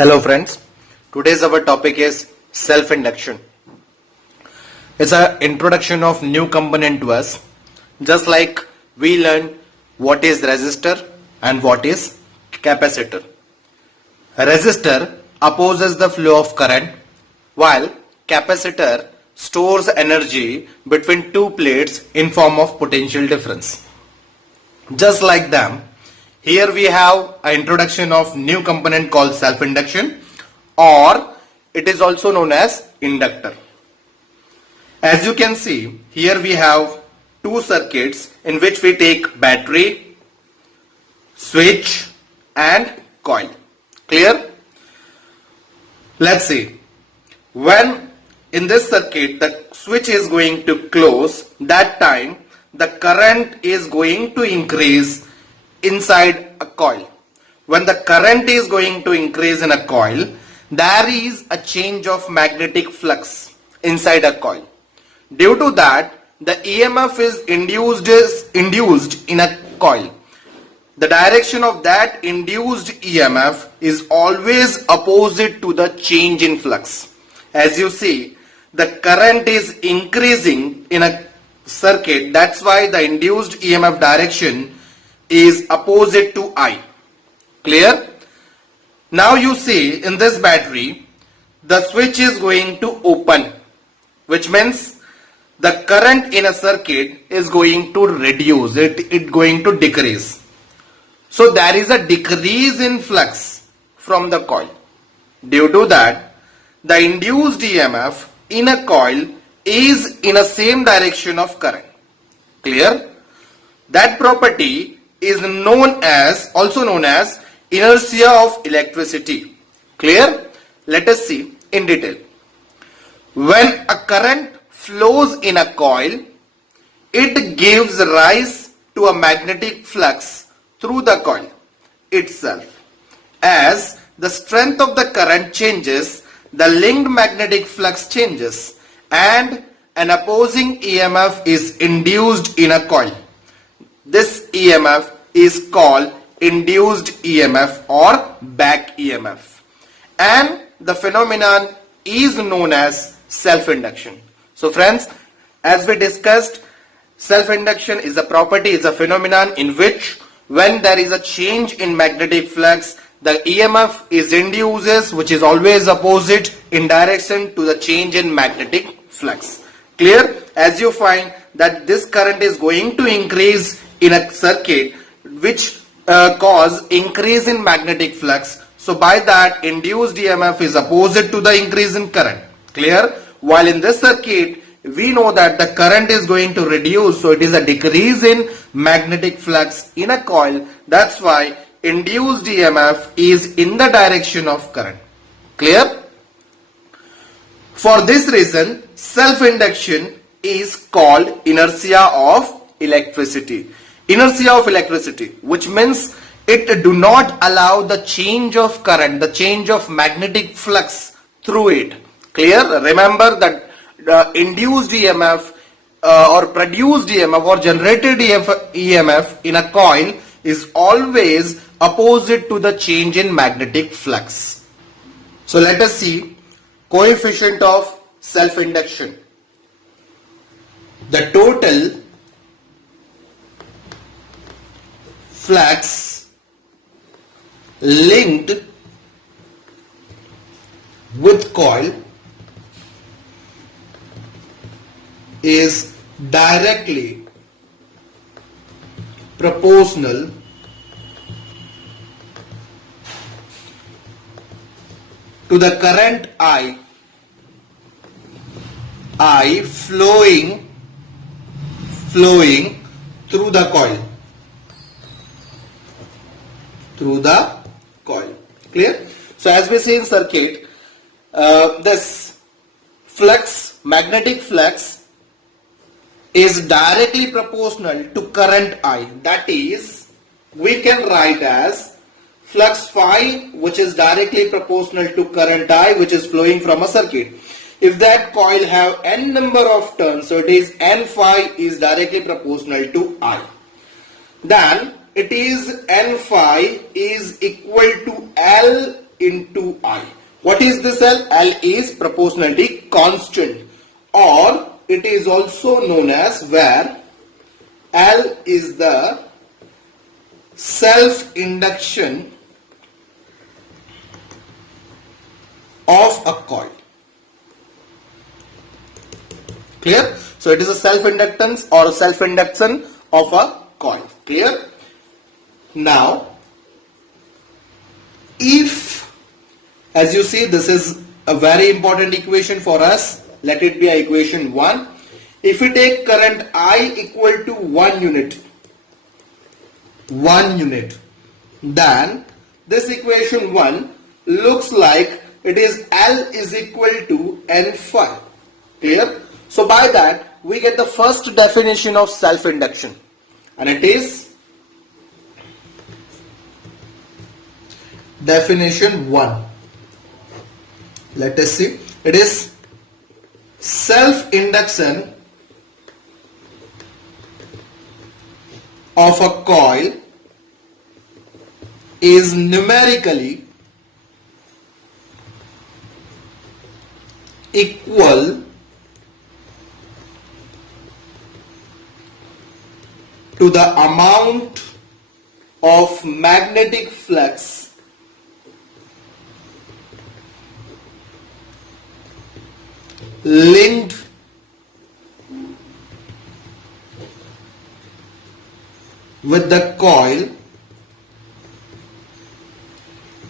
Hello friends, today's our topic is self-induction. It's an introduction of new component to us. Just like we learn what is resistor and what is capacitor. A resistor opposes the flow of current while capacitor stores energy between two plates in form of potential difference. Just like them, here we have an introduction of new component called self-induction, or it is also known as inductor. As you can see, here we have two circuits in which we take battery, switch and coil. Clear? Let's see. When in this circuit the switch is going to close, that time the current is going to increase inside a coil. When the current is going to increase in a coil, there is a change of magnetic flux inside a coil. Due to that, the EMF is induced in a coil. The direction of that induced EMF is always opposite to the change in flux. As you see, the current is increasing in a circuit. That's why the induced EMF direction is opposite to I. Clear? Now you see in this battery, the switch is going to open, which means the current in a circuit is going to reduce, it going to decrease. So there is a decrease in flux from the coil. Due to that, the induced EMF in a coil is in a same direction of current. Clear? That property is also known as inertia of electricity. Clear? Let us see in detail. When a current flows in a coil, it gives rise to a magnetic flux through the coil itself. As the strength of the current changes, the linked magnetic flux changes and an opposing EMF is induced in a coil. This EMF is called induced EMF or back EMF, and the phenomenon is known as self-induction. So friends, as we discussed, self-induction is a property, is a phenomenon in which when there is a change in magnetic flux, the EMF is induces, which is always opposite in direction to the change in magnetic flux. Clear? As you find that this current is going to increase in a circuit which cause increase in magnetic flux. So by that, induced EMF is opposite to the increase in current. Clear? While in this circuit, we know that the current is going to reduce, so it is a decrease in magnetic flux in a coil. That's why induced EMF is in the direction of current. Clear? For this reason, self-induction is called inertia of electricity. Inertia of electricity, which means it do not allow the change of current, the change of magnetic flux through it. Clear? Remember that the induced EMF or produced EMF or generated EMF in a coil is always opposite to the change in magnetic flux. So let us see coefficient of self-induction. The total flux linked with coil is directly proportional to the current I flowing through the coil. Clear? So as we see in circuit, this flux, magnetic flux, is directly proportional to current I. That is, we can write as flux phi, which is directly proportional to current I, which is flowing from a circuit. If that coil have n number of turns, so it is n phi is directly proportional to I. Then it is n phi is equal to L into I. What is this L? L is proportionality constant, or it is also known as where L is the self-induction of a coil. Clear? So it is a self-inductance or self-induction of a coil. Clear? Now, if, as you see, this is a very important equation for us. Let it be a equation 1. If we take current I equal to 1 unit, then this equation 1 looks like it is L is equal to N phi. Clear? So by that we get the first definition of self-induction, and it is definition 1. Let us see. It is self-induction of a coil is numerically equal to the amount of magnetic flux linked with the coil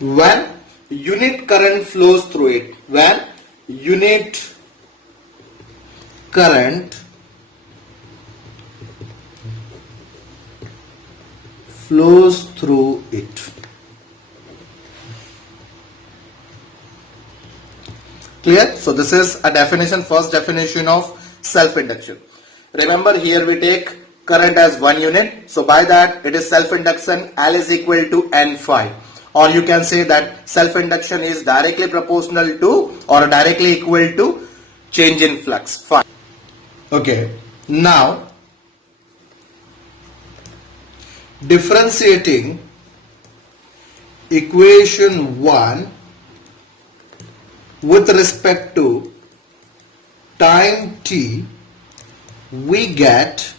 when unit current flows through it. When unit current flows through it. Clear? So this is a definition, first definition of self-induction. Remember, here we take current as 1 unit. So by that it is self-induction L is equal to N phi. Or you can say that self-induction is directly proportional to or directly equal to change in flux phi. Okay. Now, differentiating equation 1 with respect to time t, we get,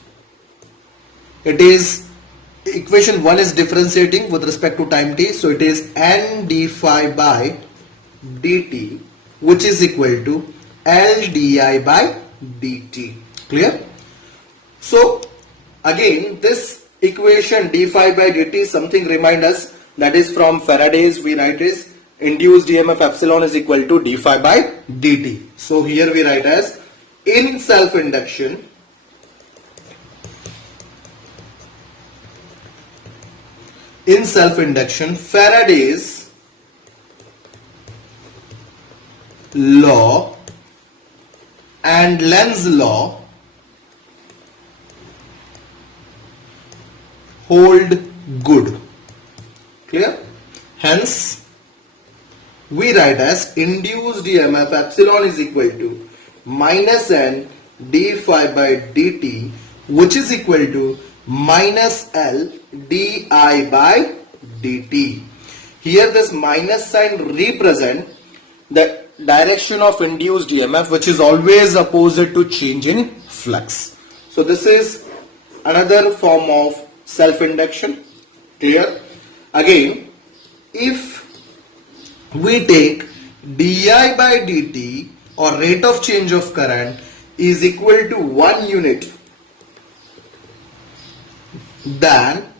it is equation 1 is differentiating with respect to time t, so it is n d phi by dt, which is equal to L di by dt. Clear? So again, this equation d phi by dt, something remind us, that is from Faraday's, we write is induced EMF epsilon is equal to d phi by dt. So here we write as in self-induction, Faraday's law and Lenz's law hold good. Clear? Hence, we write as induced EMF epsilon is equal to minus n d phi by dt, which is equal to minus L di by dt. Here this minus sign represent the direction of induced EMF, which is always opposite to change in flux. So this is another form of self-induction. Clear? Again, if we take di by dt or rate of change of current is equal to 1 unit, then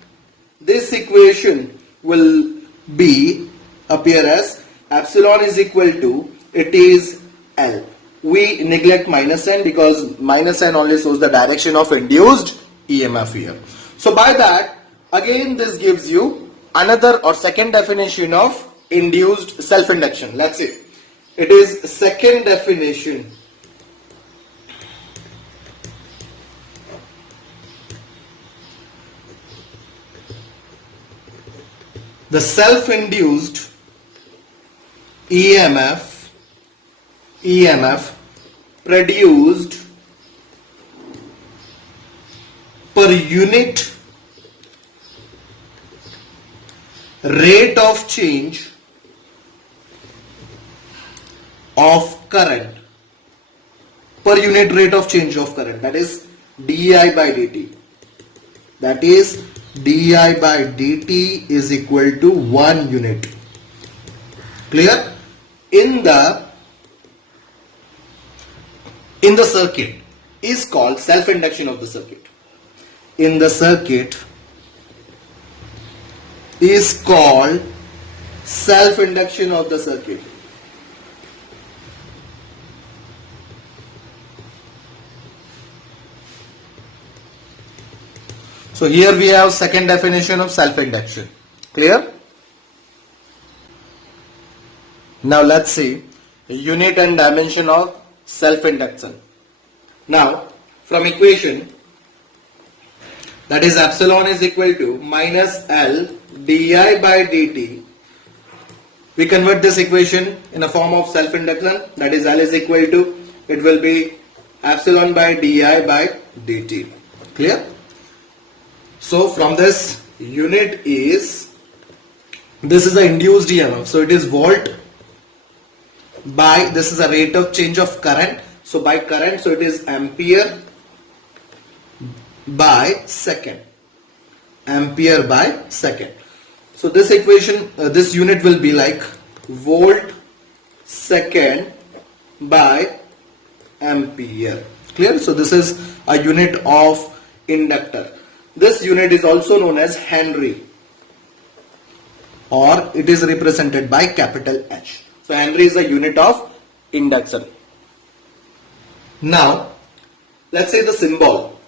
this equation will be appear as epsilon is equal to, it is L. We neglect minus n because minus n only shows the direction of induced EMF here. So by that, again this gives you another or second definition of induced self-induction. Let's see. It is second definition. The self-induced EMF produced per unit rate of change of current per unit rate of change of current, that is dI by dt. That is dI by dt is equal to 1 unit. Clear? In the circuit is called self-induction of the circuit. In the circuit is called self-induction of the circuit. So here we have second definition of self-induction. Clear? Now let's see unit and dimension of self-induction. Now from equation, that is epsilon is equal to minus L di by dt, we convert this equation in a form of self-induction, that is L is equal to, it will be epsilon by di by dt. Clear? So from this unit is, this is the induced EMF, so it is volt by, this is a rate of change of current, so by current, so it is ampere by second. Ampere by second. So this equation, this unit will be like volt second by ampere. Clear? So this is a unit of inductor. This unit is also known as Henry, or it is represented by capital H. So Henry is a unit of induction. Now let's say the symbol.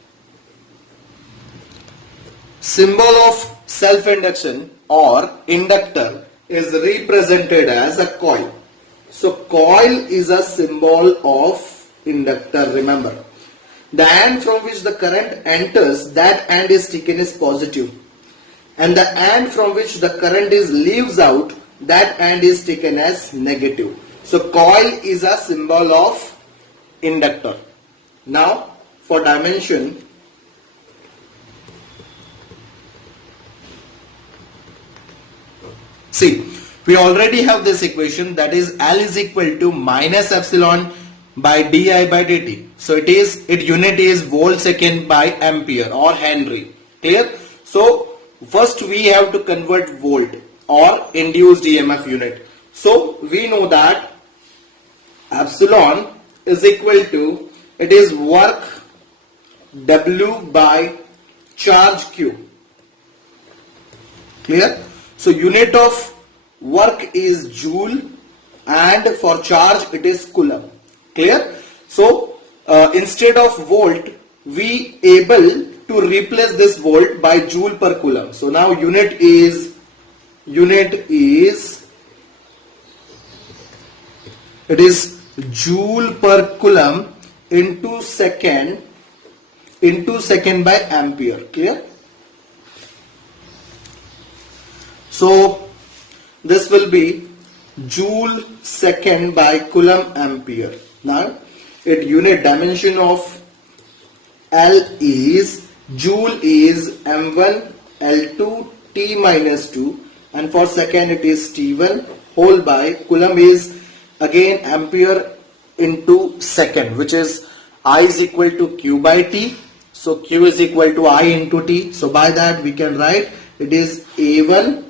Symbol of self-induction or inductor is represented as a coil. So coil is a symbol of inductor, remember. The end from which the current enters, that end is taken as positive. And the end from which the current is leaves out, that end is taken as negative. So coil is a symbol of inductor. Now for dimension, see, we already have this equation, that is L is equal to minus epsilon by di by dt. So it unit is volt second by ampere or Henry. Clear? So first we have to convert volt or induced EMF unit. So we know that epsilon is equal to, it is work W by charge Q. Clear? So unit of work is joule and for charge it is coulomb. Clear? So instead of volt, we able to replace this volt by joule per coulomb. So now unit is it is joule per coulomb into second by ampere. Clear? So this will be joule second by coulomb ampere. Now its unit dimension of L is, joule is M1 L2 T minus 2, and for second it is T1 whole by, coulomb is again ampere into second, which is I is equal to Q by T. So Q is equal to I into T. So by that we can write it is A1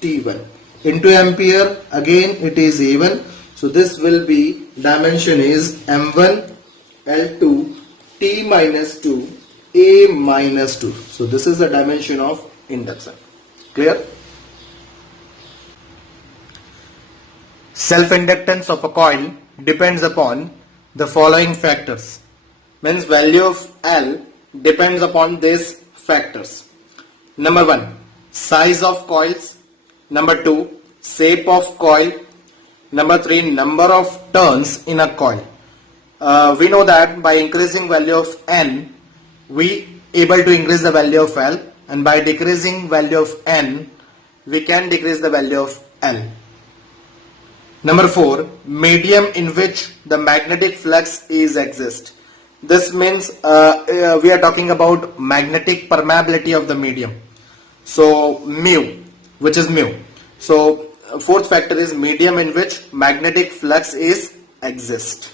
T1 into ampere, again it is A1. So this will be, dimension is M1 L2 T minus 2 A minus 2. So this is the dimension of induction. Clear? Self-inductance of a coil depends upon the following factors. Means value of L depends upon these factors. Number 1, size of coils. Number 2, shape of coil. Number 3, number of turns in a coil. We know that by increasing value of N, we able to increase the value of L, and by decreasing value of N, we can decrease the value of L. Number 4, medium in which the magnetic flux is exist. This means we are talking about magnetic permeability of the medium. So mu, which is mu. So fourth factor is medium in which magnetic flux is exist.